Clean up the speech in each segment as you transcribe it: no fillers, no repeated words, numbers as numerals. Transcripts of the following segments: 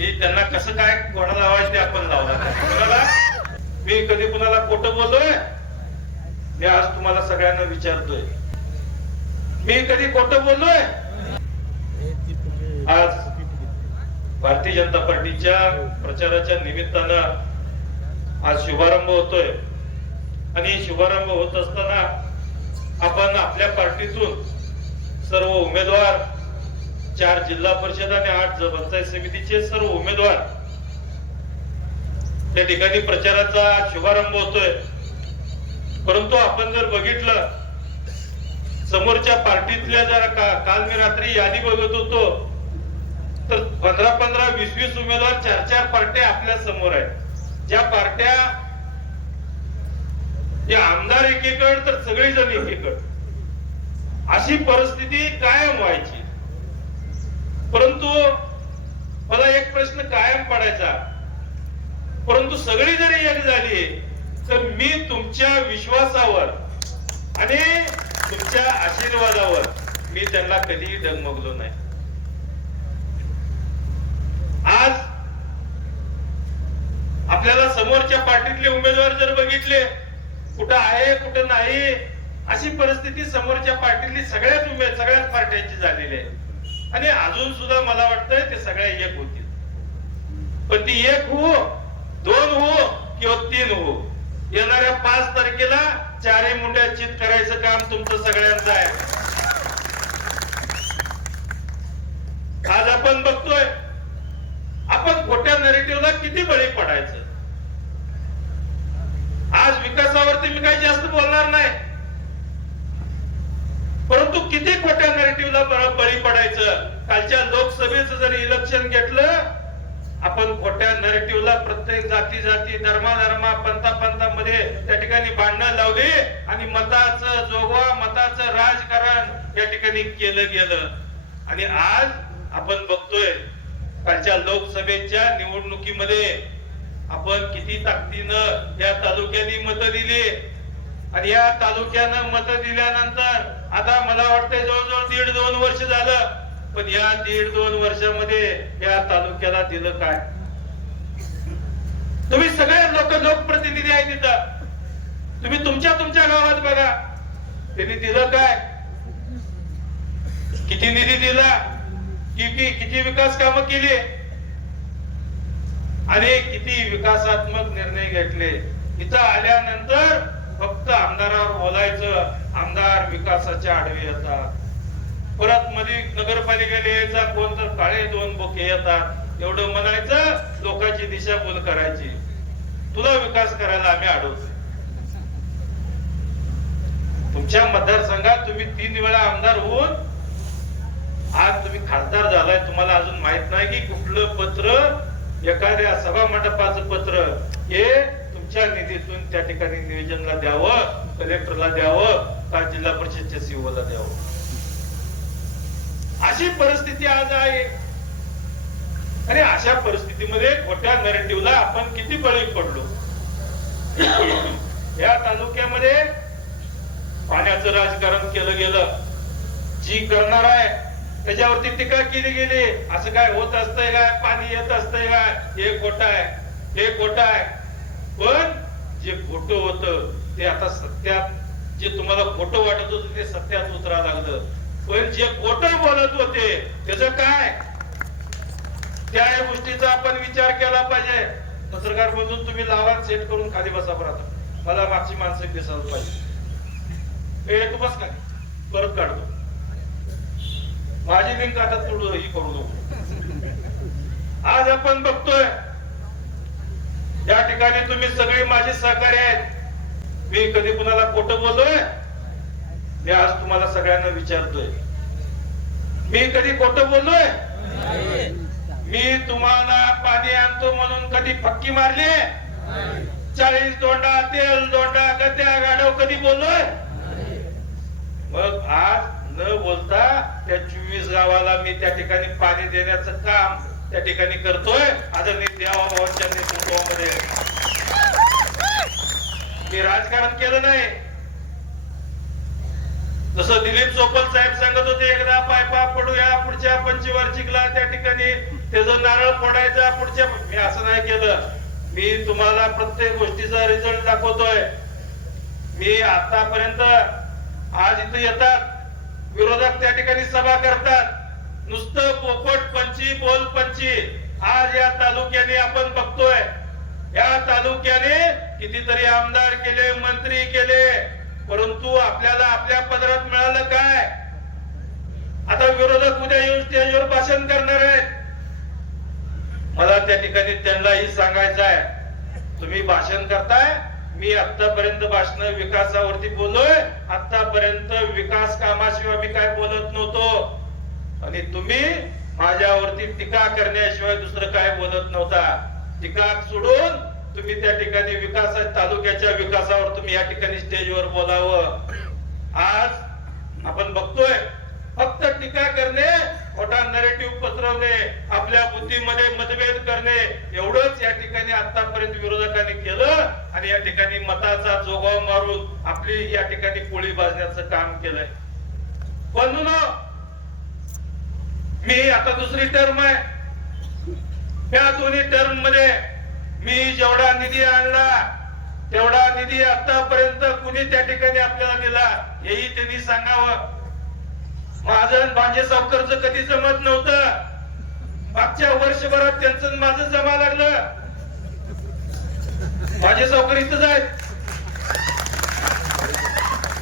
मी त्यांना कसं काय कोणा लावायचं ते आपण लावला कोणाला. मी कधी कुणाला खोटं बोललोय? मी आज तुम्हाला सगळ्यांना विचारतोय, मी कधी खोटं बोललोय? आज भारतीय जनता पार्टीच्या प्रचाराच्या निमित्तानं आज शुभारंभ होतोय आणि शुभारंभ होत असताना आपण आपल्या पार्टीतून सर्व उमेदवार 4 जिल्हा परिषद आणि 8 पंचायत समितीचे सर्व उमेदवार त्या ठिकाणी प्रचाराचा शुभारंभ होतोय. परंतु आपण जर बघितलं समोरच्या पार्टीतल्या जर काल मी रात्री यादी बघत होतो तर 15-15, 20-20 उमेदवार 4-4 पार्ट्या आपल्या समोर आहेत. ज्या पार्ट्या जे आमदार एकीकड तर सगळेजण एकीकड, अशी परिस्थिती कायम व्हायची. परंतु मला एक प्रश्न कायम पडायचा, परंतु सगळी जरी एक झाली तर मी तुमच्या विश्वासावर आणि तुमच्या आशीर्वादावर मी त्यांना कधीही डगमगलो नाही. आज आपल्याला समोरच्या पार्टीतले उमेदवार जर बघितले कुठं आहे कुठं नाही अशी परिस्थिती समोरच्या पार्टीतली सगळ्याच पार्ट्यांची झालेली आहे. आणि अजून सुद्धा मला वाटतंय ते सगळ्या एक होतील. पण ती एक हो, 2 हो किंवा 3 हो, येणाऱ्या 5 तारखेला 4 मुंड्या चित करायचं काम तुमचं सगळ्यांचं आहे. आज आपण बघतोय आपण खोट्या नॅरेटिव्हला किती बळी पडायचं. आज विकासावरती मी काही जास्त बोलणार नाही, परंतु किती खोट्या नॅरेटिव्हला बळी पडायचं. कालच्या लोकसभेचं जर इलेक्शन घेतलं आपण खोट्या नॅरेटिव्हला प्रत्येक जाती धर्मा पंथामध्ये त्या ठिकाणी भांडणं लावली आणि मताचं जोगवा मताचं राजकारण या ठिकाणी केलं गेलं. आणि आज आपण बघतोय कालच्या लोकसभेच्या निवडणुकीमध्ये आपण किती ताकदीनं या तालुक्याने मतं दिली आणि या तालुक्यानं मतं दिल्यानंतर आता मला वाटतंय जवळजवळ 1.5-2 वर्ष झालं. पण या 1.5-2 वर्षामध्ये या तालुक्याला दिलं काय? तुम्ही सगळे लोकप्रतिनिधी आहे तिथं, तुम्ही तुमच्या गावात बघा त्यांनी दिलं काय? किती निधी दिला, किती विकास कामं केली आणि किती विकासात्मक निर्णय घेतले. इथं आल्यानंतर फक्त आमदारावर बोलायचं, आमदार विकासाच्या आडवे येतात. परत मध्ये नगरपालिकेला यायचा कोण तर काळे 2 बोके येतात, एवढं म्हणायचं, लोकांची दिशाभूल करायची, तुला विकास करायला आम्ही अडवतो. तुमच्या मतदारसंघात तुम्ही 3 वेळा आमदार होऊन आज तुम्ही खासदार झालाय, तुम्हाला अजून माहित नाही की कुठलं पत्र, एखाद्या सभा मंडपाचं पत्र हे तुमच्या निधीतून त्या ठिकाणी नियोजनला द्यावं, कलेक्टरला द्यावं का जिल्हा परिषदच्या सीओला द्यावं. अशी परिस्थिती आज आहे. आणि अशा परिस्थितीमध्ये खोट्या नॅरेटिव्हला आपण किती बळी पडलो. या तालुक्यामध्ये पाण्याचं राजकारण केलं गेलं, जी करणार आहे त्याच्यावरती टीका केली गेली. असं काय होत असतंय काय, पाणी येत असतंय काय, हे खोटं आहे, हे खोटं आहे. पण जे खोटं होतं ते आता सत्यात, जे तुम्हाला खोटं वाटत होतं ते सत्यात उतरा लागलं. पण जे खोटं बोलत होते त्याचं काय, त्या गोष्टीचा आपण विचार केला पाहिजे. पत्रकार मधून तुम्ही लावा, सेट करून खाली बसा. परत मला मागची माणसं दिसायला पाहिजे. तू बस का, परत काढतो. माझी लिंक आता थोडं ही करू नको. आज आपण बघतोय या ठिकाणी तुम्ही सगळे माझे सहकारी आहेत. मी कधी कुणाला खोटं बोललोय? मी आज तुम्हाला सगळ्यांना विचारतोय, मी कधी खोटं बोललोय? मी तुम्हाला पाणी आणतो म्हणून कधी फक्की मारली? 40 दोंडा, तेल दोंडा, गद्या गाडव कधी बोललोय? मग आज न बोलता त्या 24 गावाला मी त्या ठिकाणी पाणी देण्याचं काम त्या ठिकाणी करतोय. आदरणीय देवाभावांच्या नेतृत्वामध्ये मी राजकारण केलं नाही. जसं दिलीप चोपल साहेब सांगत होते, एकदा पायपा पडूया पुढच्या पंचवार्षिकला त्या ठिकाणी त्याचं नारळ फोडायचा पुढच्या. मी असं नाही केलं. मी तुम्हाला प्रत्येक गोष्टीचा रिझल्ट दाखवतोय. मी आतापर्यंत आज इथे येतात विरोधक त्या ठिकाणी सभा करतात, नुसतं पोपट पंची बोल पंची. आज या तालुक्याने आपण बघतोय, या तालुक्याने कितीतरी आमदार केले, मंत्री केले, परंतु आपल्याला आपल्या पदरात मिळालं काय? आता विरोधक उद्या येऊन स्टेजवर भाषण करणार आहेत. मला त्या ठिकाणी त्यांनाही सांगायचं आहे, तुम्ही भाषण करताय, मी आतापर्यंत भाषण विकासावरती बोललोय, आतापर्यंत विकास कामाशिवाय मी काय बोलत नव्हतो, आणि तुम्ही माझ्यावरती टीका करण्याशिवाय दुसरं काय बोलत नव्हता. टीका सोडून तुम्ही त्या ठिकाणी विकासा, तालुक्याच्या विकासावर तुम्ही या ठिकाणी स्टेजवर बोलावं. आज आपण बघतोय फक्त टीका करणे, खोटा नरेटिव्ह पसरवणे, आपल्या बुद्धीमध्ये मतभेद करणे, एवढंच या ठिकाणी आतापर्यंत विरोधकांनी केलं, आणि या ठिकाणी मताचा जोगाव मारून आपली या ठिकाणी पोळी भाजण्याचं काम केलंय. म्हणून मी आता दुसरी टर्म आहे, या दोन्ही टर्म मध्ये मी जेवढा निधी आणला तेवढा निधी आतापर्यंत कुणी त्या ठिकाणी आपल्याला दिला हेही त्यांनी सांगावं. माझं भांजे सावकरचं कधी जमत नव्हतं. मागच्या वर्षभरात त्यांचं माझं जमा लागलं. भांजे सावकर इथंच आहेत.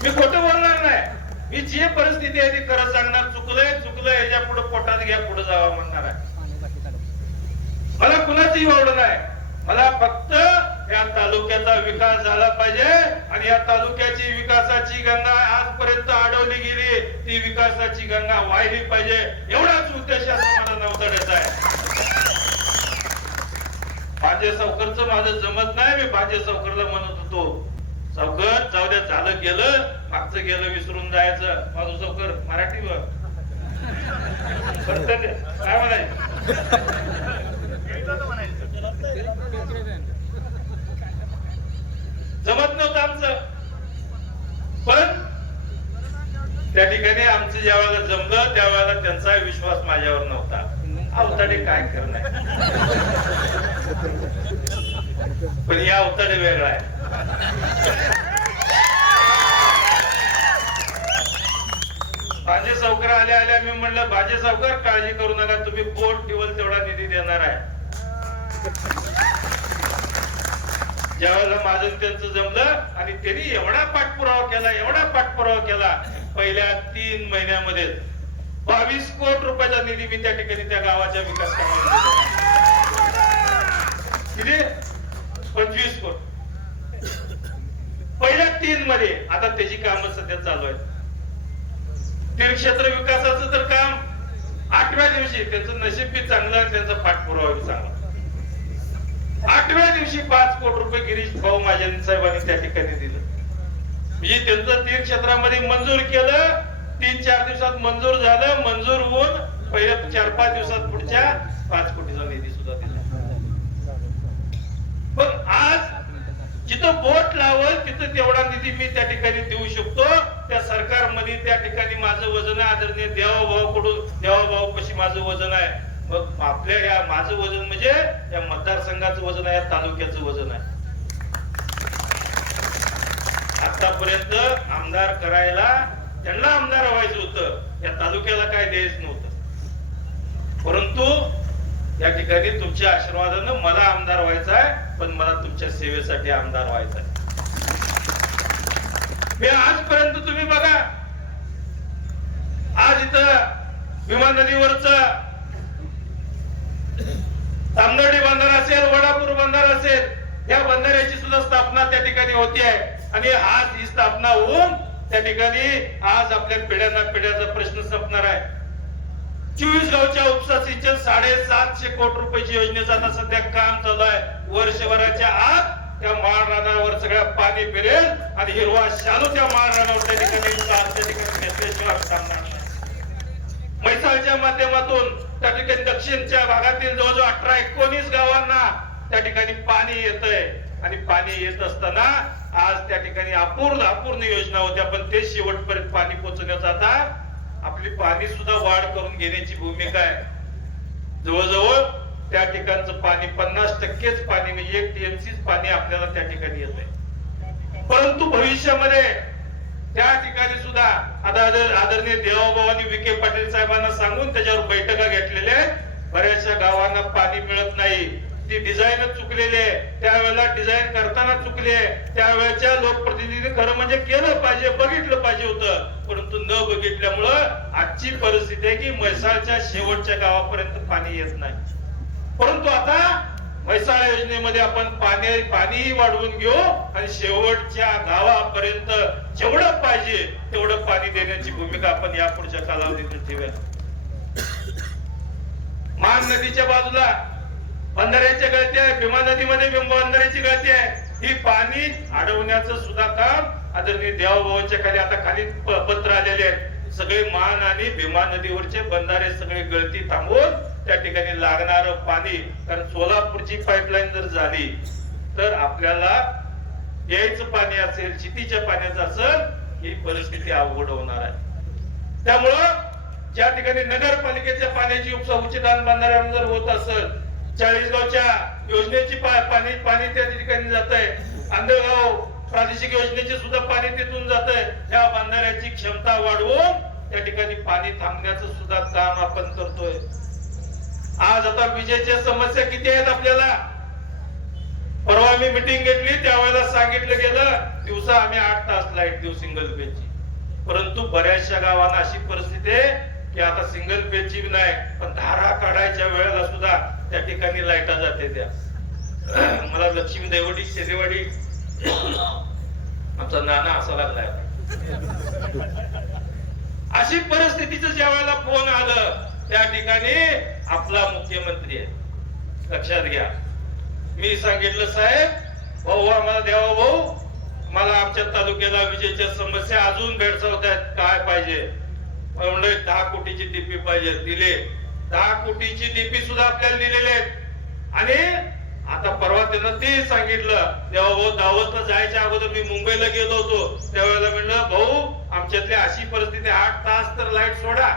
मी खोटं बोलणार नाही. मी जे परिस्थिती आहे ती खरं सांगणार. चुकलंय याच्या पुढे पोटात घ्या, पुढे जावा म्हणणार आहे. मला कुणाचंही वावड नाही. मला फक्त या तालुक्याचा विकास झाला पाहिजे, आणि या तालुक्याची विकासाची गंगा आजपर्यंत अडवली गेली, ती विकासाची गंगा वाहिली पाहिजे, एवढाच उद्देश मला नवतड्याचा आहे. भांजे सावकरचं माझं जमत नाही. मी भांजे सावकरला म्हणत होतो, सावकर जाऊ द्या, झालं गेलं, मागचं गेलं विसरून जायचं. माझं सावकर मराठीवर काय म्हणायचं, जमत नव्हतं आमचं. पण त्या ठिकाणी आमचं ज्या वेळेला जमलं त्यावेळेला त्यांचा विश्वास माझ्यावर नव्हता. अवताडे काय करणार, पण या अवताडे वेगळा आहे. भांजे सावकर आल्या मी म्हणलं, भांजे सावकर काळजी करू नका, तुम्ही पोट ठेवल तेवढा निधी देणार आहे. ज्या वेळेला माझं त्यांचं जमलं, आणि त्यांनी एवढा पाठपुरावा केला, पहिल्या 3 महिन्यामध्ये 22 कोटी रुपयाचा निधी मी त्या ठिकाणी त्या गावाच्या विकास कामाला किती 25 कोटी पहिल्या 3 मध्ये. आता त्याची कामं सध्या चालू आहेत. तीर्थक्षेत्र विकासाचं तर काम 8व्या दिवशी, त्यांचं नशीब बी चांगलं, त्यांचा पाठपुरावा बी चांगला. 8व्या दिवशी 5 कोटी रुपये गिरीश भाऊ महाजन साहेबांनी त्या ठिकाणी दिलं. म्हणजे त्यांचं तीर्थक्षेत्रामध्ये मंजूर केलं. 3-4 दिवसात मंजूर झालं. मंजूर होऊन पहिल्या 4-5 दिवसात पुढच्या 5 कोटीचा निधी सुद्धा दिला. पण आज जिथं बोट लावल तिथं तेवढा निधी मी त्या ठिकाणी देऊ शकतो. त्या सरकारमध्ये त्या ठिकाणी माझं वजन आहे. आदरणीय देवाभाऊ कशी माझं वजन आहे. मग आपल्या या माझं वजन म्हणजे या मतदारसंघाचं वजन आहे, या तालुक्याचं वजन आहे. आतापर्यंत आमदार करायला त्यांना आमदार व्हायचं होतं, या तालुक्याला काय द्यायचं नव्हतं. परंतु या ठिकाणी तुमच्या आशीर्वादानं मला आमदार व्हायचं आहे, पण मला तुमच्या सेवेसाठी आमदार व्हायचं आहे. मी आजपर्यंत तुम्ही बघा, आज इथं भीमा नदीवरचं तामदर्डी बंधारा असेल, वडापूर बंधारा असेल, या बंधाऱ्याची सुद्धा स्थापना त्या ठिकाणी होती आहे. आणि आज ही स्थापना होऊन त्या ठिकाणी आज आपल्या पिढ्याचा प्रश्न संपणार आहे. 24 गावच्या उपसा सिंचन 750 कोटी रुपयाची योजनेचं आता सध्या काम चालू आहे. वर्षभराच्या आत त्या माळरानावर सगळ्या पाणी फिरेल, आणि हिरवा शालू त्या माळरानावर त्या ठिकाणी घेतल्याशिवाय सांगणार नाही. म्हैसाळच्या माध्यमातून त्या ठिकाणी दक्षिणच्या भागातील जवळजवळ 18-19 गावांना त्या ठिकाणी पाणी येतंय. आणि पाणी येत असताना आज त्या ठिकाणी अपूर्ण योजना होत्या, पण ते शेवटपर्यंत पाणी पोहोचवण्याचा आता आपली पाणी सुद्धा वाढ करून घेण्याची भूमिका आहे. जवळजवळ त्या ठिकाणचं पाणी 50%च पाणी म्हणजे 1 TMC पाणी आपल्याला त्या ठिकाणी येतंय. परंतु भविष्यामध्ये त्या ठिकाणी सुद्धा आता आदरणीय देवाभावानी विखे पाटील साहेबांना सांगून त्याच्यावर बैठका घेतलेल्या आहेत. बऱ्याचशा गावांना पाणी मिळत नाही, ती डिझाईन चुकलेली आहे, त्यावेळेला डिझाईन करताना चुकली आहे. त्यावेळेच्या लोकप्रतिनिधी खरं म्हणजे केलं पाहिजे, बघितलं पाहिजे होतं, परंतु न बघितल्यामुळं आजची परिस्थिती आहे की म्हैसाळच्या शेवटच्या गावापर्यंत पाणी येत नाही. परंतु आता म्हैसाळ योजनेमध्ये आपण पाणीही वाढवून घेऊ आणि शेवटच्या गावापर्यंत जेवढं पाहिजे तेवढं पाणी देण्याची भूमिका आपण यापुढच्या कालावधीत ठेवूया. मान नदीच्या बाजूला बंधाऱ्याच्या गळती आहे, भीमा नदीमध्ये बंधाऱ्याची गळती आहे. ही पाणी अडवण्याचं सुद्धा काम आदरणीय देवाभावांच्या खाली आता खाली पत्र आलेले आहेत. सगळे मान आणि भीमा नदीवरचे बंधारे सगळे गळती थांबवून त्या ठिकाणी लागणारं पाणी, कारण सोलापूरची पाईपलाईन जर झाली तर आपल्याला यायचं पाणी असेल, शेतीच्या पाण्याचं असेल, ही परिस्थिती अवघड होणार आहे. त्यामुळं ज्या ठिकाणी नगरपालिकेच्या पाण्याची उपसा उचित बंधाऱ्यावर जर होत असेल, 40 गावच्या योजनेची पाणी त्या ठिकाणी जात आहे, आंधळगाव प्रादेशिक योजनेचे सुद्धा पाणी तिथून जात आहे. या बंधाऱ्याची क्षमता वाढवून त्या ठिकाणी पाणी थांबण्याचं सुद्धा काम आपण करतोय. आज आता विजेच्या समस्या किती आहेत आपल्याला? परवा आम्ही मीटिंग घेतली, त्यावेळेला सांगितलं गेलं दिवसा आम्ही 8 तास लाईट देऊ सिंगल पेजची. परंतु बऱ्याचशा गावांना अशी परिस्थिती आहे की आता सिंगल पेजची नाही, पण धारा काढायच्या वेळेला सुद्धा त्या ठिकाणी लाईटा जाते. त्या मला लक्ष्मी देवडी शेदेवाडी आमचा नाना असा लागलाय. अशी परिस्थितीचं ज्या वेळेला फोन आलं त्या ठिकाणी आपला मुख्यमंत्री आहे, लक्षात घ्या. मी सांगितलं साहेब भाऊ आम्हाला द्यावा, भाऊ मला आमच्या तालुक्याला विजेच्या समस्या अजून भेडसावतात, काय पाहिजे? म्हणलं 10 कोटीची डीपी पाहिजे, दिले. 10 कोटीची डीपी सुद्धा आपल्याला दिलेले आहेत. आणि आता परवा त्यांना ते सांगितलं, तेव्हा भाऊ दावतला जायच्या अगोदर मी मुंबईला गेलो होतो, त्यावेळेला म्हणलं भाऊ आमच्यातली अशी परिस्थिती 8 तास तर लाईट सोडा,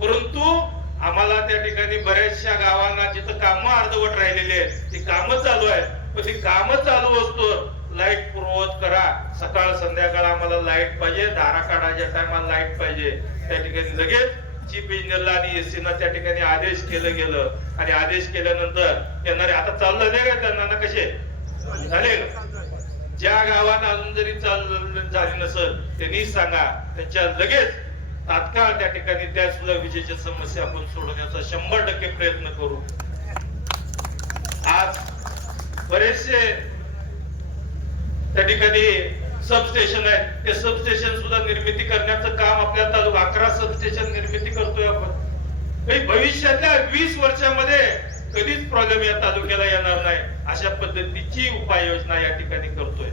परंतु आम्हाला त्या ठिकाणी बऱ्याचशा गावांना जिथं कामं अर्धवट राहिलेली आहेत ती कामं चालू आहेत, पण ती कामं चालू असतो लाईट पुरवत करा. सकाळ संध्याकाळ आम्हाला लाईट पाहिजे, धारा काढायच्या टायमाला लाईट पाहिजे. त्या ठिकाणी लगेच चीफ इंजिनियरला आणि एससीना त्या ठिकाणी आदेश केलं गेलं आणि आदेश केल्यानंतर येणारे आता चालू झाले का त्यांना कसे झाले? ज्या गावांना अजून जरी चालू झाली नसेल त्यांनी सांगा, त्यांच्या लगेच तात्काळ त्या ठिकाणी त्या सुद्धा विजेच्या समस्या आपण सोडवण्याचा 100% प्रयत्न करू. आज बरेचसे त्या ठिकाणी सबस्टेशन आहेत, ते सबस्टेशन सुद्धा निर्मिती करण्याचं काम आपल्या तालुका 11 सबस्टेशन निर्मिती करतोय आपण. भविष्यातल्या 20 वर्षामध्ये कधीच प्रॉब्लेम या तालुक्याला येणार नाही अशा पद्धतीची उपाययोजना या ठिकाणी करतोय.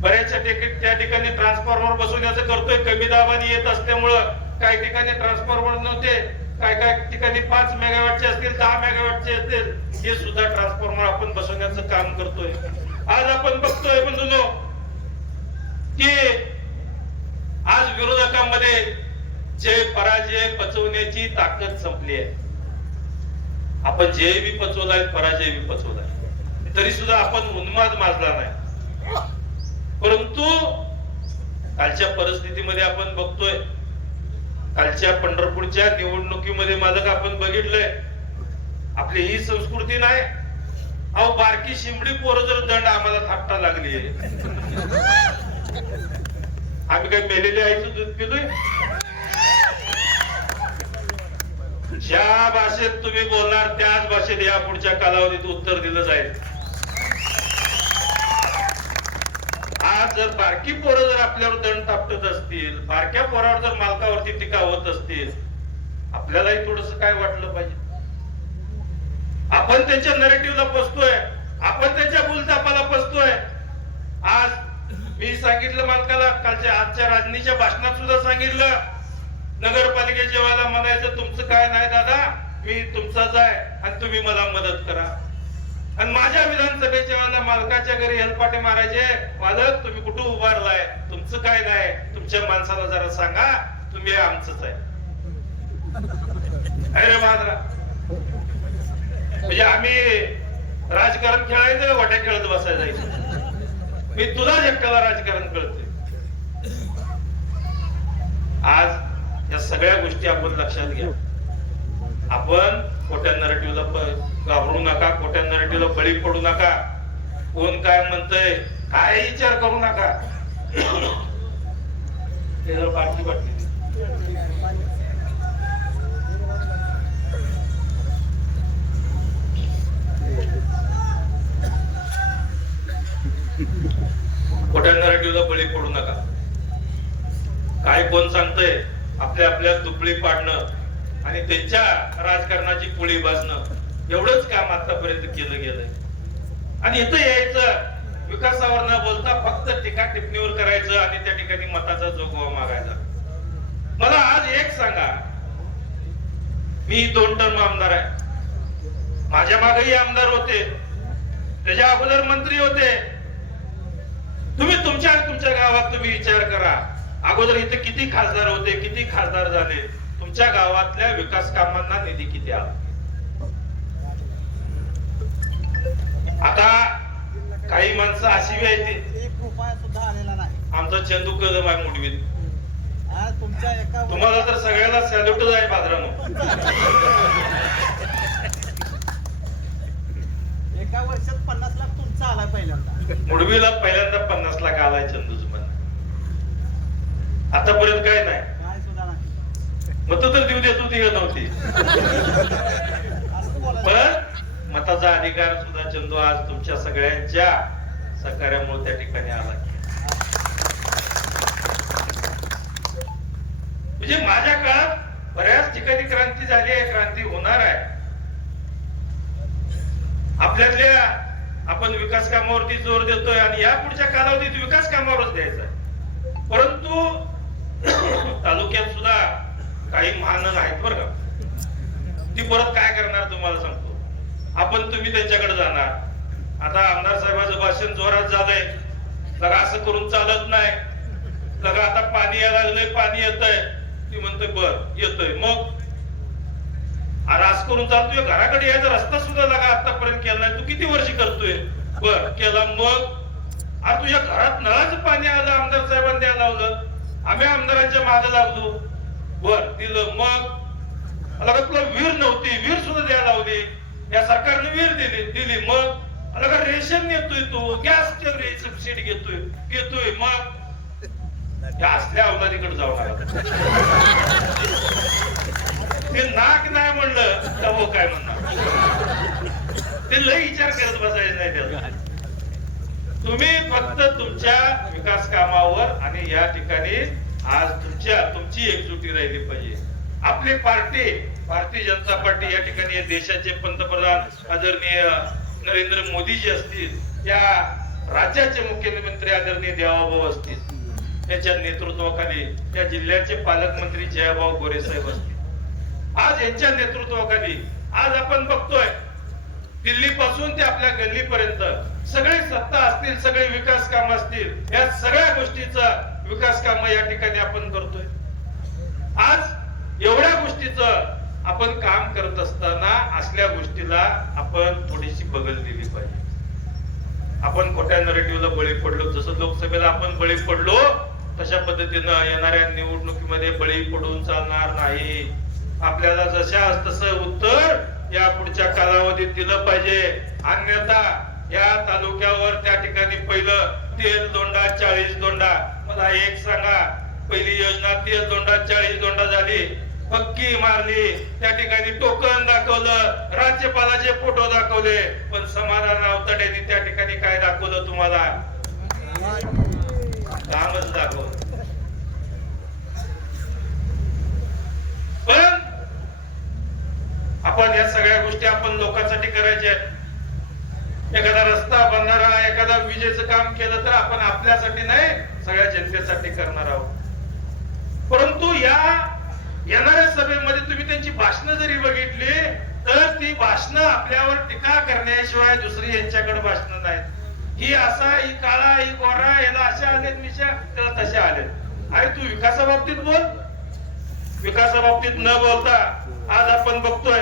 बऱ्याचशा त्या ठिकाणी ट्रान्सफॉर्मर बसवण्याचं करतोय, कमी दाबाने येत असल्यामुळं काही ठिकाणी ट्रान्सफॉर्मर नव्हते, काय ठिकाणी 5 मेगावॅटचे असतील, 10 मेगावॅटचे असतील, हे सुद्धा ट्रान्सफॉर्मर आपण बसवण्याचं काम करतोय. आज आपण बघतोय बंधूंनो की आज विरोधकांमध्ये जे पराजय पचवण्याची ताकद संपली आहे. आपण जय बी पचवलाय, पराजय बी पचवलाय, तरी सुद्धा आपण उन्माद माजला नाही. परंतु कालच्या परिस्थितीमध्ये आपण बघतोय, कालच्या पंढरपूरच्या निवडणुकीमध्ये माझं आपण बघितलंय, आपली ही संस्कृती नाही. अहो बारकी शिंबडी पोरं जर दंड आम्हाला थापटा लागली, आम्ही काय मेलेले आईचं दूध पितोय? ज्या भाषेत तुम्ही बोलणार त्याच भाषेत या पुढच्या कालावधीत उत्तर दिलं जाईल. आज जर बारकी पोरं जर आपल्यावर दंड थापटत असतील, बारक्या पोरावर जर मालकावरती टीका होत असतील, आपल्यालाही थोडस काय वाटलं पाहिजे? आपण त्यांच्या नरेटिव्हला बसतोय, आपण त्यांच्या बोलचापाला बसतोय. आज मी सांगितलं मालकाला, कालच्या आजच्या राजनीच्या भाषणात सुद्धा सांगितलं, नगरपालिकेच्या वेळेला म्हणायचं तुमचं काय नाही दादा, मी तुमचाच आहे आणि तुम्ही मला मदत करा. आणि माझ्या विधानसभेच्या वेळेला मालकाच्या घरी हेलपाटे मारायचे, मालक तुम्ही कुठं उभारलाय, तुमचं काय नाही, तुमच्या माणसाला जरा सांगा तुम्ही आमचंच आहे. अरे बाजरा म्हणजे आम्ही राजकारण खेळायचं वाट्या खेळत बसायचं. मी तुला एकट्याला राजकारण कळते. आज या सगळ्या गोष्टी आपण लक्षात घ्या. आपण खोट्या नरेटिव्हला घाबरू नका, खोट्या नरेटिव्हला बळी पडू नका. कोण काय म्हणतंय काय विचार करू नका. बाटली बाटली खोट्या नरेटिव्हला बळी पडू नका. काय कोण सांगतंय आपल्या आपल्या दुबळी पाडणं आणि त्यांच्या राजकारणाची पोळी भाजणं एवढंच काम आतापर्यंत केलं गेलंय. आणि इथं यायचं विकासावर न बोलता फक्त टीका टिप्पणीवर करायचं आणि त्या ठिकाणी मताचा जोगवा मागायचा. मला आज एक सांगा, मी 2 टर्म आमदार आहे, माझ्या मागेही आमदार होते, त्याच्या अगोदर मंत्री होते. तुम्ही तुमच्या गावात तुम्ही विचार करा, अगोदर इथे किती खासदार होते, किती खासदार झाले, तुमच्या गावातल्या विकास कामांना निधी किती आला. आता काही माणसं अशी बी आहेत, 1 रुपया सुद्धा आलेला नाही. आमचा चंदू कदम आहे मुडवीत. तुमच्या तुम्हाला तर सगळ्याला सॅल्यूटच आहे भाद्रानो. एका वर्षात 50 लाख तुमचा आला पहिल्यांदा. मुडवीला पहिल्यांदा 50 लाख आलाय चंदूच पण. आतापर्यंत काय नाही, काय सुद्धा नाही. मत तर देऊ देत होती का नव्हती, पण मताचा अधिकार सुद्धा चंदू आज तुमच्या सगळ्यांच्या सहकार्यामुळे त्या ठिकाणी आला. म्हणजे माझ्या काळात बऱ्याच ठिकाणी क्रांती झाली आहे, क्रांती होणार आहे. आपल्यातल्या आपण विकास कामावरती जोर देतोय आणि या पुढच्या कालावधीत विकास कामावरच द्यायचा आहे. परंतु तालुक्यात सुद्धा काही महानग आहेत बरं का, ती परत काय करणार तुम्हाला सांगतो. आपण तुम्ही त्यांच्याकडे जाणार. आता आमदार साहेबांचं भाषण जोरात झालंय, लगा असं करून चालत नाही, लगा आता पाणी यायला लागलंय, पाणी येतंय. ती म्हणते बर येतोय, मग अरे असं करून चालतोय, घराकडे यायचा रस्ता सुद्धा लगा आतापर्यंत केला नाही, तू किती वर्ष करतोय, बर केला, मग अरे तुझ्या घरात नळाचं पाणी आलं, आमदार साहेबांनी द्यायला लावलं, आम्ही आमदारांच्या मागे लागलो, बर दिलं, मग लगा तुला विहीर नव्हती, विहीर सुद्धा द्यायला लावली, या सरकारने विहीर दिली, मग लगा रेशन नेतोय, तू गॅसच्या सबसिडी घेतोय, मग असल्या अवलादीकडे जाऊ लागला. ते नाक नाही म्हणलं तर काय म्हणणार, ते लय विचार करत बसायचं नाही त्याला. तुम्ही फक्त तुमच्या विकास कामावर आणि या ठिकाणी आज तुमची एकजुटी राहिली पाहिजे. आपली पार्टी भारतीय जनता पार्टी या ठिकाणी या देशाचे पंतप्रधान आदरणीय नरेंद्र मोदीजी असतील, या राज्याचे मुख्यमंत्री आदरणीय देवाभाऊ असतील, त्याच्या नेतृत्वाखाली या जिल्ह्याचे पालकमंत्री जयभाऊ गोरे साहेब असतील, आज यांच्या नेतृत्वाखाली आज आपण बघतोय दिल्ली पासून ते आपल्या गल्लीपर्यंत सगळे सत्ता असतील, सगळे विकास काम असतील, या सगळ्या गोष्टीचा विकास काम या ठिकाणी आपण करतोय. आज एवढ्या गोष्टीचं आपण काम करत असताना असल्या गोष्टीला आपण थोडीशी बगल दिली पाहिजे. आपण खोट्या नरेटिव्हला बळी पडलो, जसं लोकसभेला आपण बळी पडलो तशा पद्धतीनं येणाऱ्या निवडणुकीमध्ये बळी पडून चालणार नाही. आपल्याला जशास तसं उत्तर या पुढच्या कालावधीत दिलं पाहिजे. अन्यथा या तालुक्यावर त्या ठिकाणी पहिलं तेल दोंडा 40 दोंडा, मला एक सांगा, पहिली योजना तेल दोंडा 40 दोंडा झाली, पक्की मारली, त्या ठिकाणी टोकन दाखवलं, राज्यपालाचे फोटो दाखवले, पण समाधान अवतड्यांनी त्या ठिकाणी काय दाखवलं तुम्हाला, कामच दाखवलं. पण आपण या सगळ्या गोष्टी आपण लोकांसाठी करायच्या. एखादा रस्ता बांधणारा, एखादा विजेचं काम केलं तर आपण आपल्यासाठी नाही, सगळ्या जनतेसाठी करणार आहोत. परंतु या येणाऱ्या सभेमध्ये तुम्ही त्यांची भाषणं जरी बघितली तर ती भाषणं आपल्यावर टीका करण्याशिवाय दुसरी यांच्याकडे भाषणं नाहीत. ही असा, ही काळा, ही गोरा, याला अशा आलेत मिशा, त्याला तशा आलेत. अरे तू विकासाबाबतीत बोल. विकासाबाबतीत न बोलता आज आपण बघतोय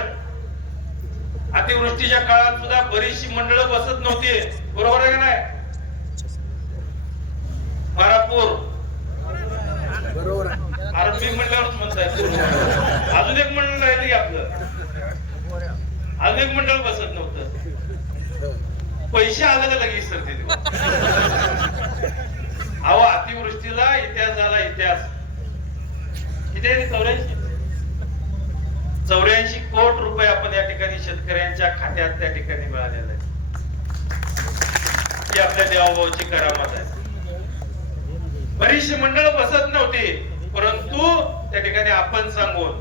अतिवृष्टीच्या काळात सुद्धा बरीचशी मंडळं बसत नव्हती, बरोबर आहे का नाही? मारापूर बरोबर आरबी मंडळावरच म्हणताय. अजून एक मंडळ राहिलं की आपलं, अजून एक मंडळ बसत नव्हतं. पैसे आले का लगेच सर ते अहो अतिवृष्टीला इतिहास झाला, इतिहास किती आहे? 84 कोटी रुपये आपण या ठिकाणी शेतकऱ्यांच्या खात्यात त्या ठिकाणी मिळालेलं आहे. ही आपल्या देवाभाऊची करामत आहे. बरीचशी मंडळ बसत नव्हती, परंतु त्या ठिकाणी आपण सांगून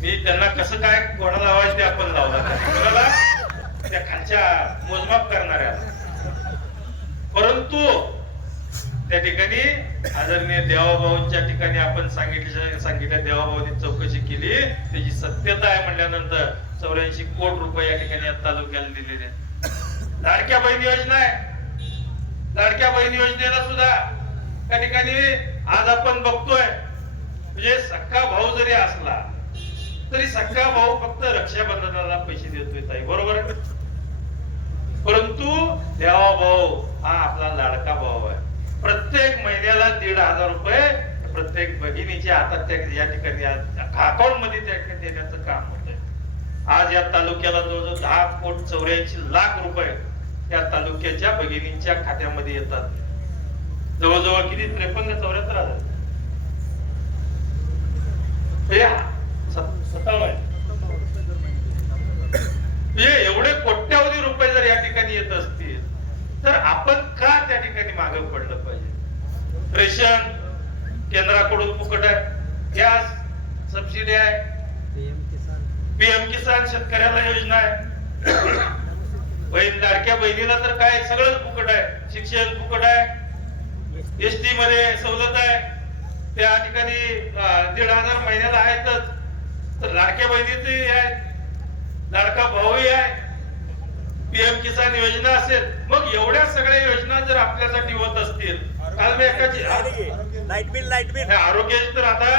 मी त्यांना कसं काय घोडा लावायचं ते आपण लावला, त्या खालच्या मोजमाप करणाऱ्या. परंतु त्या ठिकाणी आदरणीय देवाभाऊंच्या ठिकाणी आपण सांगितलं देवाभाऊंनी चौकशी केली, त्याची सत्यता आहे म्हणल्यानंतर 84 कोटी रुपये या ठिकाणी या तालुक्याला दिलेले आहेत. लाडक्या बहीण योजना आहे, लाडक्या बहीण योजनेला सुद्धा त्या ठिकाणी आज आपण बघतोय, म्हणजे सख्खा भाऊ जरी असला तरी सख्खा भाऊ फक्त रक्षाबंधनाला पैसे देतोय ताई, बरोबर. परंतु देवा भाऊ हा आपला लाडका भाऊ आहे. प्रत्येक महिन्याला 1,500 रुपये प्रत्येक भगिनीच्या हातात या ठिकाणी अकाउंट मध्ये देण्याचं काम होत आहे. आज या तालुक्याला जवळजवळ 10,84,00,000 रुपये या तालुक्याच्या भगिनींच्या खात्यामध्ये येतात. जवळजवळ किती 53-74 हजार एवढे कोट्यावधी रुपये जर या ठिकाणी येत असतील तर आपण का त्या ठिकाणी मागे पडलं पाहिजे? रेशन केंद्राकडून फुकट आहे, गॅस सबसिडी आहे, पीएम किसान शेतकऱ्याला योजना आहे, लाडक्या बहिणीला तर काय सगळं फुकट आहे, शिक्षण फुकट आहे, एसटी मध्ये सवलत आहे, त्या ठिकाणी 1,500 महिन्याला आहेतच. तर लाडक्या बहिणीची आहे, लाडका भाऊही आहे, पीएम किसान योजना असेल. मग एवढ्या सगळ्या योजना जर आपल्यासाठी होत असतील, काल मी एकाची लाईट बिल आरोग्याची तर आता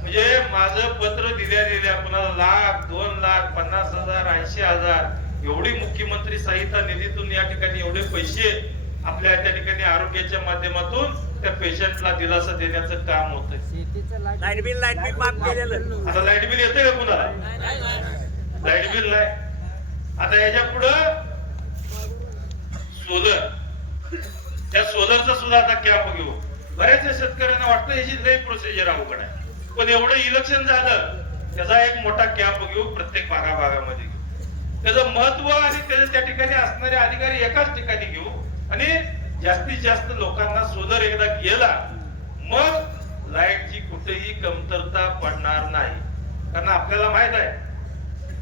म्हणजे माझं पत्र दिल्या कुणाला 1,00,000, 2,00,000, 50,000, 80,000 एवढी मुख्यमंत्री सहायता निधीतून या ठिकाणी एवढे पैसे आपल्या त्या ठिकाणी आरोग्याच्या माध्यमातून त्या पेशंटला दिलासा देण्याचं काम होतंय. लाईट बिल माफ केलेलं. आता लाईट बिल येतंय का कुणाला? लाईट बिल नाही. आता याच्या पुढं सोलर, त्या सोलरचा सुद्धा आता कॅम्प घेऊ. बऱ्याच शेतकऱ्यांना वाटतं याची लई प्रोसिजर अवघड आहे, पण एवढं इलेक्शन झालं त्याचा एक मोठा कॅम्प घेऊ, प्रत्येक भागाभागामध्ये घेऊ, त्याचं महत्व आणि त्याच्या त्या ठिकाणी असणारे अधिकारी एकाच ठिकाणी घेऊ आणि जास्तीत जास्त लोकांना सोलर एकदा गेला मग लाईटची कुठेही कमतरता पडणार नाही. कारण आपल्याला माहित आहे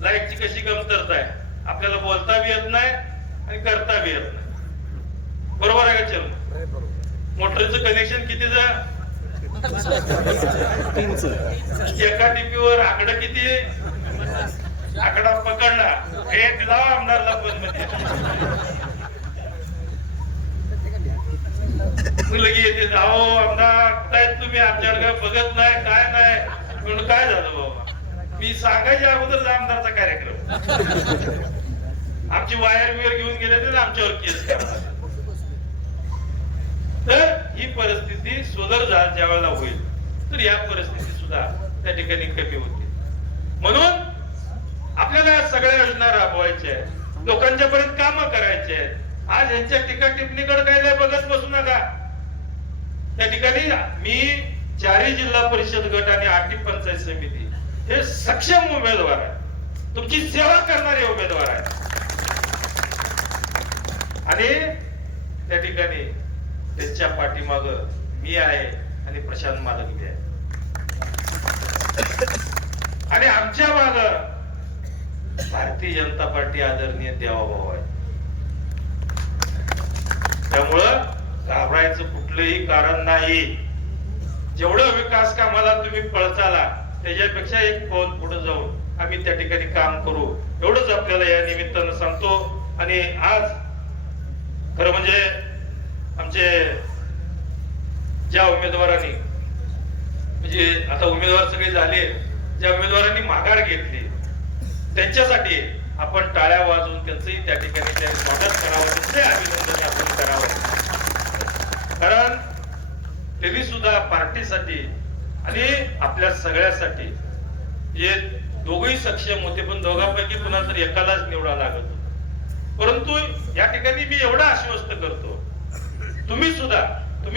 लाईटची कशी कमतरता आहे, आपल्याला बोलता बी येत नाही आणि करता बी येत नाही, बरोबर आहे का? चल मोटरचं कनेक्शन कितीचं? एका टीपीवर आकडा किती? आकडा पकडला एक लाव आमदारला पण लगी येते, जाओ आमदार काय तुम्ही आमच्याकडे बघत नाही काय नाही म्हणून काय झालं बाबा? मी सांगायच्या अगोदर आमदारचा कार्यक्रम, आमची वायर बियर घेऊन गेले तर आमच्यावर केस करणार. तर ही परिस्थिती सोलर ज्या वेळेला होईल तर या परिस्थिती सुद्धा त्या ठिकाणी कमी होतील. म्हणून आपल्याला या सगळ्या योजना राबवायच्या आहेत, लोकांच्या पर्यंत कामं करायचे आहेत. आज यांच्या टीका टिप्पणीकडे काय बघत बसू नका. त्या ठिकाणी मी 4 जिल्हा परिषद गट आणि 8 पंचायत समिती हे सक्षम उमेदवार आहे, तुमची सेवा करणारे उमेदवार आहे आणि त्या ठिकाणी त्यांच्या पाठीमाग मी आहे आणि प्रशांत मालक बी आहे आणि आमच्या माग भारतीय जनता पार्टी आदरणीय देवाभाऊ आहे. त्यामुळं घाबरायचं कुठलंही कारण नाही. जेवढं विकास कामाला तुम्ही पळचाला त्याच्यापेक्षा एक पाऊल पुढे जाऊन आम्ही त्या ठिकाणी काम करू एवढंच आपल्याला या निमित्तानं सांगतो. आणि आज खरं म्हणजे आमचे ज्या उमेदवारांनी म्हणजे आता उमेदवार सगळे झाले, ज्या उमेदवारांनी माघार घेतली त्यांच्यासाठी आपण टाळ्या वाजवून त्यांचंही त्या ठिकाणी स्वागत करावं, त्यांचे अभिनंदन आपण करावं. कारण त्यांनी सुद्धा पार्टीसाठी आणि आपल्या सगळ्यासाठी जे दोघही सक्षम होते, पण दोघांपैकी कुणाला तर एकालाच निवडा लागत होता. परंतु या ठिकाणी मी एवढं आश्वस्त करतो, तुम्ही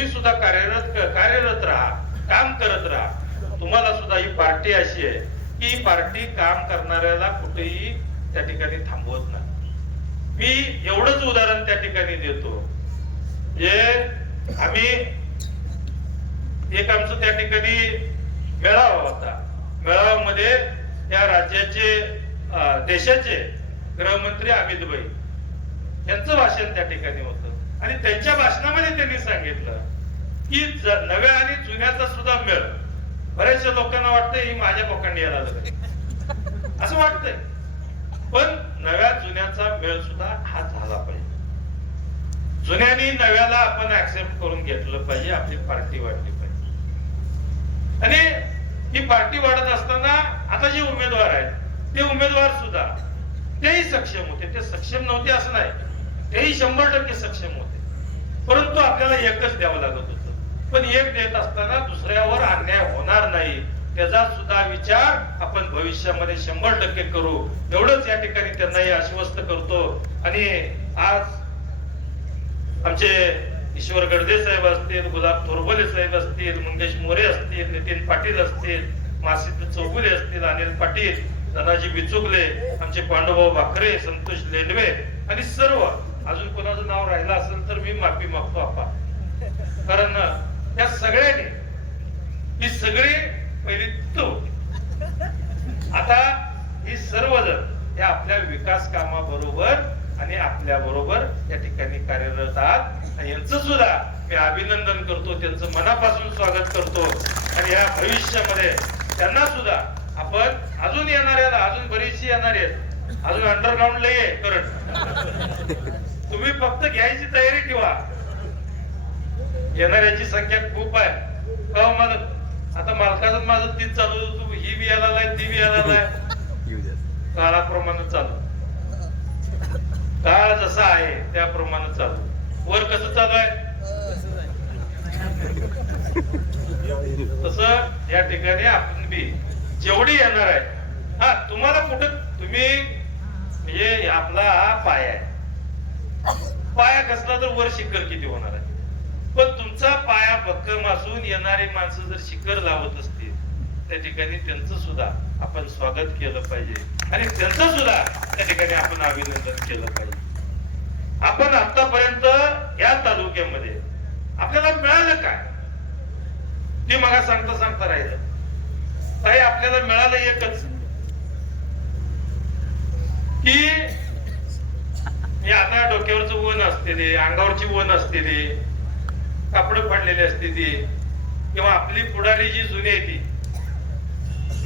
सुद्धा कार्यरत राहा, काम करत राहा. तुम्हाला सुद्धा ही पार्टी अशी आहे की ही पार्टी काम करणाऱ्याला कुठेही त्या ठिकाणी थांबवत नाही. मी एवढंच उदाहरण त्या ठिकाणी देतो. जे आम्ही एक आमचं त्या ठिकाणी मेळावा होता. मेळाव्यामध्ये या राज्याचे देशाचे गृहमंत्री अमित भाई यांचं भाषण त्या ठिकाणी होतं आणि त्यांच्या भाषणामध्ये त्यांनी सांगितलं की नव्या आणि जुन्याचा सुद्धा मेळ. बऱ्याचशा लोकांना वाटतंय ही माझ्या लोकांनी यायला लागलं असं वाटतंय, पण नव्या जुन्याचा मेळ सुद्धा हा झाला पाहिजे. जुन्यानी नव्याला आपण ऍक्सेप्ट करून घेतलं पाहिजे, आपली पार्टी वाढली पाहिजे. आणि ही पार्टी वाढत असताना आता जे उमेदवार आहेत ते उमेदवार सुद्धा तेही सक्षम होते. ते सक्षम नव्हते असं नाही, तेही 100% सक्षम होते. परंतु आपल्याला एकच द्यावं लागत होतं. पण एक देत असताना दुसऱ्यावर अन्याय होणार नाही त्याचा सुद्धा विचार आपण भविष्यामध्ये 100% करू, एवढंच या ठिकाणी त्यांनाही आश्वस्त करतो. आणि आज आमचे ईश्वर गडदे साहेब असतील, गुलाब थोरबले साहेब असतील, मंगेश मोरे असतील, नितीन पाटील असतील, मासिद चौगुले असतील, अनिल पाटील, धनाजी बिचुकले, आमचे पांडुभाऊ भाकरे, संतोष लेंडवे आणि सर्व अजून कोणाचं नाव राहिलं असेल तर मी माफी मागतो आपा. कारण त्या सगळ्यांनी ही सगळी पहिली तो आता ही सर्वजण या आपल्या विकास कामाबरोबर आणि आपल्या बरोबर या ठिकाणी कार्यरत आहात आणि यांचं सुद्धा मी अभिनंदन करतो, त्यांचं मनापासून स्वागत करतो. आणि या भविष्यामध्ये त्यांना सुद्धा आपण अजून येणाऱ्याला अजून बरीचशी येणार आहेत, अजून अंडरग्राऊंड लय आहे करंट. तुम्ही फक्त घ्यायची तयारी ठेवा, येणाऱ्याची संख्या खूप आहे. का मालक आता मालकाचं माझं तीच चालू, तू ही बी यायला ती बी यायला काळाप्रमाणे चालू, काळ जसा आहे त्याप्रमाणे चालू. वर कसं चालू आहे तसं या ठिकाणी आपण बी जेवढी येणार आहे. हा तुम्हाला कुठं तुम्ही म्हणजे आपला हा पाया आहे, पाया कसला तर वर शिखर किती होणार आहे. पण तुमचा पाया भक्कम असून येणारी माणसं जर शिखर लावत असतील त्या ठिकाणी त्यांचं सुद्धा आपण स्वागत केलं पाहिजे आणि त्यांचं सुद्धा त्या ठिकाणी आपण अभिनंदन केलं पाहिजे. आपण आतापर्यंत या तालुक्यामध्ये आपल्याला मिळालं काय ते मग सांगता राहिलं. काही आपल्याला मिळालं एकच की आता डोक्यावरच वन असते ते, अंगावरची वन असते ते, कापड फाडलेली असते ती, किंवा आपली पुढारी जी जुनी आहे ती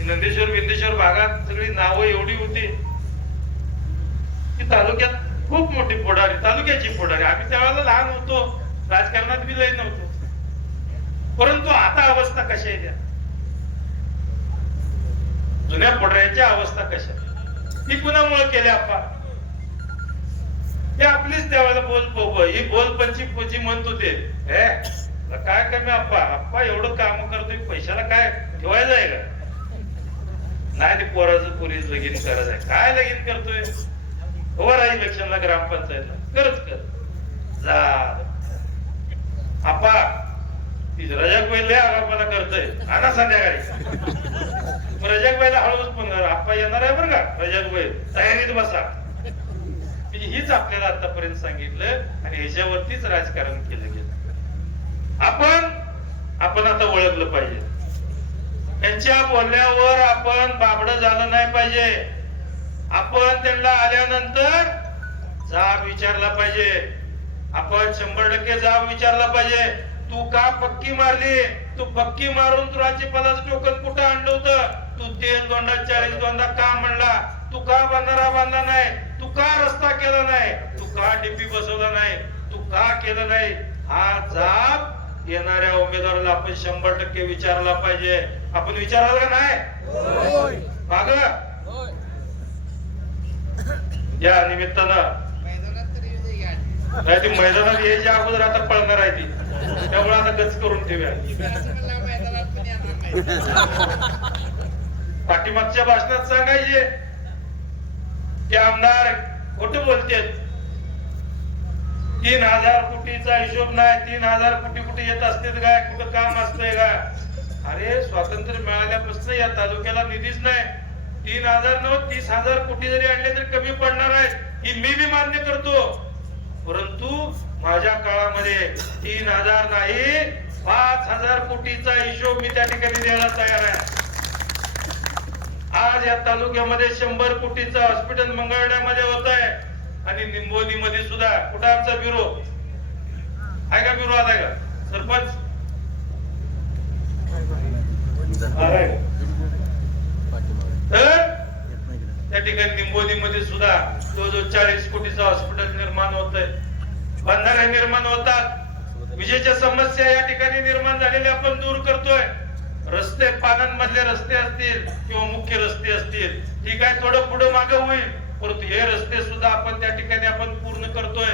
नंदेश्वर बिंदेश्वर भागात सगळी नावं एवढी होती की तालुक्यात खूप मोठी पुढारी, तालुक्याची पुढारी. आम्ही त्यावेळेला लहान होतो, राजकारणात बी लय नव्हतो. परंतु आता अवस्था कशा आहे त्या जुन्या पुढाऱ्याच्या अवस्था कशा, ती कुणामुळे केली आपा? हे आपलीच त्यावेळेला ही बोलपंची म्हणत होते, हे काय कमी आप्पा एवढं काम करतोय, पैशाला काय ठेवायचं आहे का? नाही ते पोराचं पोरीच लगीन करायचं आहे. काय लगीन करतोय? हो राही इलेक्शनला ग्रामपंचायतला करच कर जा आप्पा. रजक बैल आगापणा करतोय, आणा संध्याकाळी. रजक बैल हळूच पण आप्पा येणार आहे बरं का, रजक बैल तयारीत बसा. हीच आपल्याला आतापर्यंत सांगितलं आणि ह्याच्यावरतीच राजकारण केलं गेलं. आपण आता ओळखलं पाहिजे. त्यांच्या बोलण्यावर आपण बाबडं झालं नाही पाहिजे. आपण त्यांना आल्यानंतर जाब विचारला पाहिजे. आपण 100% जाब विचारला पाहिजे. तू का पक्की मारली? तू पक्की मारून तू राज्यपालाचं टोकन कुठं आणलं होतं? तू तेल दोंडा 40 दोंडा का म्हणला? तू का बंधारा बांधला नाही? तू का रस्ता केला नाही? तू का डीपी बसवला नाही? तू का केलं नाही? हा जाब येणाऱ्या उमेदवाराला आपण 100% विचारला पाहिजे. आपण विचारला का नाही? या निमित्तानं नाही ती मैदानात यायच्या अगोदर आता पळणार आहे ती, त्यामुळे आता गच करून ठेवूया. पाठीमागच्या भाषणात सांगायचे की आमदार खोटं बोलतेत, 3000 कोटीचा हिशोब नाही, 3000 कोटी कुठे येत असते काय, कुठं काम असतंय का? अरे स्वातंत्र्य मिळाल्यापासून या तालुक्याला निधीच नाही. 3000 न 30,000 कोटी जरी आणले तरी कमी पडणार आहेत, ही मी बी मान्य करतो. परंतु माझ्या काळामध्ये 3000 नाही 5000 कोटीचा हिशोब मी त्या ठिकाणी द्यायला तयार आहे. आज या तालुक्यामध्ये 100 कोटीचं हॉस्पिटल मंगळवेढ्यामध्ये होत आहे आणि निंबोली मध्ये सुद्धा. कुठं आमचा ब्युरो आहे का? ब्युरो आलाय का? सरपंच आलाय का? तर त्या ठिकाणी निंबोली मध्ये सुद्धा जवळजवळ 40 कोटीचं हॉस्पिटल निर्माण होत आहे. बंधारे निर्माण होतात, विजेच्या समस्या या ठिकाणी निर्माण झालेल्या आपण दूर करतोय. रस्ते, पानांमधले रस्ते असतील किंवा मुख्य रस्ते असतील, ठीक आहे, थोडं पुढे मागं होईल, परंतु हे रस्ते सुद्धा आपण त्या ठिकाणी आपण पूर्ण करतोय.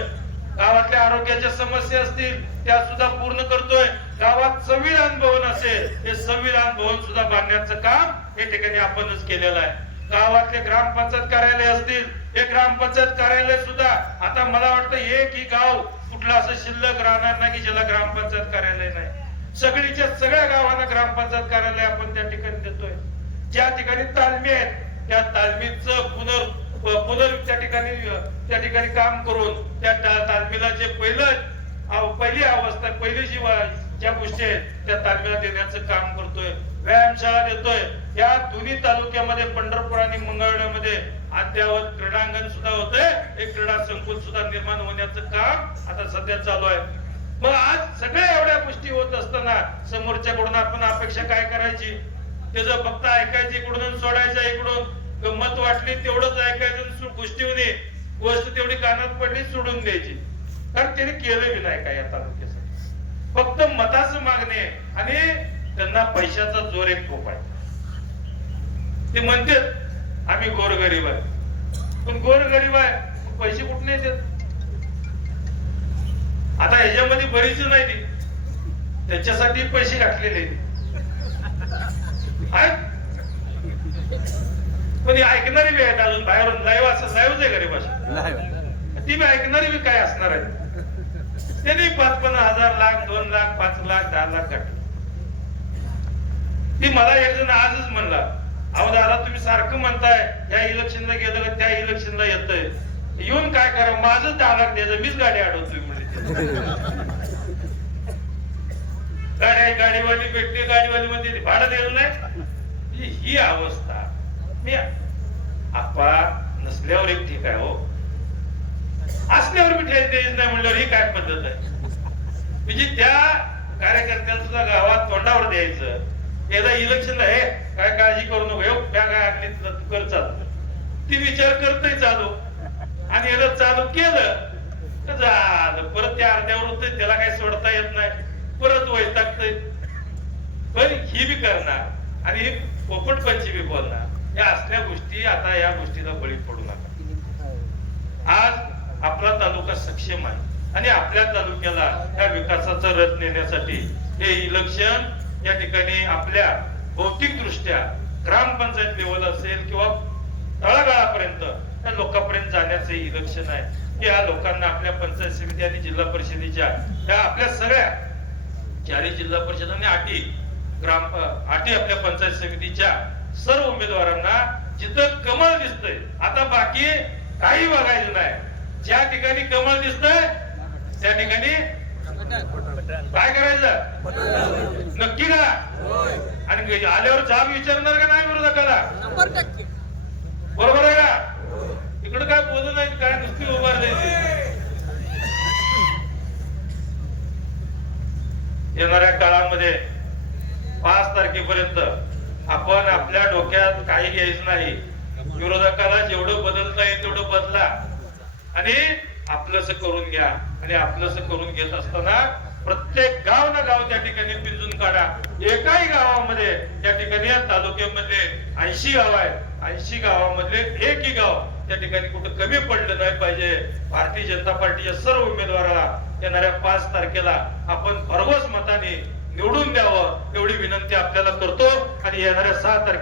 गावातल्या आरोग्याच्या समस्या असतील त्या सुद्धा पूर्ण करतोय. गावात संविधान भवन असेल, हे संविधान भवन सुद्धा बांधण्याचं काम या ठिकाणी आपणच केलेलं आहे. गावातले ग्रामपंचायत कार्यालय असतील, हे ग्रामपंचायत कार्यालय सुद्धा आता मला वाटतं एकही गाव कुठलं असं शिल्लक राहणार नाही की ज्याला ग्रामपंचायत कार्यालय नाही. सगळीच्या सगळ्या गावांना ग्रामपंचायत कार्यालय आपण त्या ठिकाणी देतोय. ज्या ठिकाणी तालमी आहेत त्या तालमीचं पुनर त्या ठिकाणी काम करून त्या तालमीला जे पहिली अवस्था, पहिली ज्या गोष्टी आहेत त्या तालमीला देण्याचं काम करतोय. व्यायामशाळा देतोय. या दोन्ही तालुक्यामध्ये पंढरपूर आणि मंगळवेढ्यामध्ये अद्यावत क्रीडांगण सुद्धा होतंय. एक क्रीडा संकुल सुद्धा निर्माण होण्याचं काम आता सध्या चालू आहे. मग आज सगळ्या एवढ्या गोष्टी होत असताना समोरच्याकडून आपण अपेक्षा काय करायची? त्याचं फक्त ऐकायचं इकडून सोडायचं इकडून, गंमत वाटली तेवढंच ऐकायचं, गोष्ट तेवढी कानात पडली सोडून द्यायची. कारण त्याने केलं बी नाही काय या तालुक्याचं, फक्त मताचं मागणे आणि त्यांना पैशाचा जोर एक खूप आहे. ते म्हणतात आम्ही गोरगरीब आहे, पण गोरगरीब आहे पैसे कुठे येतात? आता ह्याच्यामध्ये बरीच नाही ती, त्याच्यासाठी पैसे घातलेले पण ऐकणारी बी आहेत अजून बाहेरून. लाईव्ह असं लाईव्हच आहे गरीब भाषा, ती बी ऐकणारी बी काय असणार आहे. त्यांनी 5,000 लाख 2 लाख 5 लाख 10 लाख घातले. ती मला एक जण आजच म्हणला, अहो दादा तुम्ही सारखं म्हणताय या इलेक्शनला गेलं का त्या इलेक्शनला येतंय, येऊन काय करा, माझं 10 लाख द्यायचं, मीच गाडी अडवतोय म्हणजे. गाडीवाली भेटते, गाडीवाली मध्ये भाडं दिलं नाही. ही अवस्था मी आपा नसल्यावर एक ठीक आहे हो, असल्यावर मी ठेच द्यायच नाही म्हणल्यावर ही काय पद्धत आहे? म्हणजे त्या कार्यकर्त्याला सुद्धा गावात तोंडावर द्यायचं. एकदा इलेक्शनला हे काय काळजी करू नको, बॅग आणली तू कर चालू, ती विचार करतोय चालू, आणि एकदा चालू केलं तर झालं, परत त्या अर्ध्यावर होतंय, त्याला काही सोडता येत नाही, परत वैतागतंय. पण ही बी करणार आणि पोपटपंची बी बोलणार. या असल्या गोष्टी, आता या गोष्टीला बळी पडू नका. आज आपला तालुका सक्षम आहे आणि आपल्या तालुक्याला या विकासाचा रथ नेण्यासाठी हे इलेक्शन या ठिकाणी आपल्या भौतिक दृष्ट्या ग्रामपंचायत लेवल असेल किंवा तळागाळापर्यंत त्या लोकांपर्यंत जाण्याचे इलेक्शन आहे. की या लोकांना आपल्या पंचायत समिती आणि जिल्हा परिषदेच्या या आपल्या सगळ्या 4 जिल्हा परिषद आणि 8 आपल्या पंचायत समितीच्या सर्व उमेदवारांना जिथं कमळ दिसतंय, आता बाकी काही बघायचं नाही, ज्या ठिकाणी कमळ दिसतंय त्या ठिकाणी काय करायचं? नक्की का? आणि आल्यावर जाब विचारणार का नाही विरोधकाला? बरोबर आहे का? इकडे काय बोलू नाही, काय नुसती उभारले. येणाऱ्या काळामध्ये 5 तारखेपर्यंत आपण आपल्या डोक्यात काही घ्यायचं नाही. विरोधकाला जेवढं बदलता येईल तेवढं बदला आणि आपलंसं करून घ्या. आणि आपलंसं करून घेत असताना प्रत्येक गाव ना गाव त्या ठिकाणी पिंजून काढा. एकाही गावामध्ये त्या ठिकाणी या तालुक्यामध्ये 80 गाव आहेत, 80 गावामधले एकही गाव त्या ठिकाणी कुठं कमी पडलं नाही पाहिजे. भारतीय जनता पार्टीच्या सर्व उमेदवाराला येणाऱ्या 5 तारखेला आपण भरघोस मताने निवडून द्यावं एवढी विनंती आपल्याला करतो आणि येणाऱ्या 6 तारखेला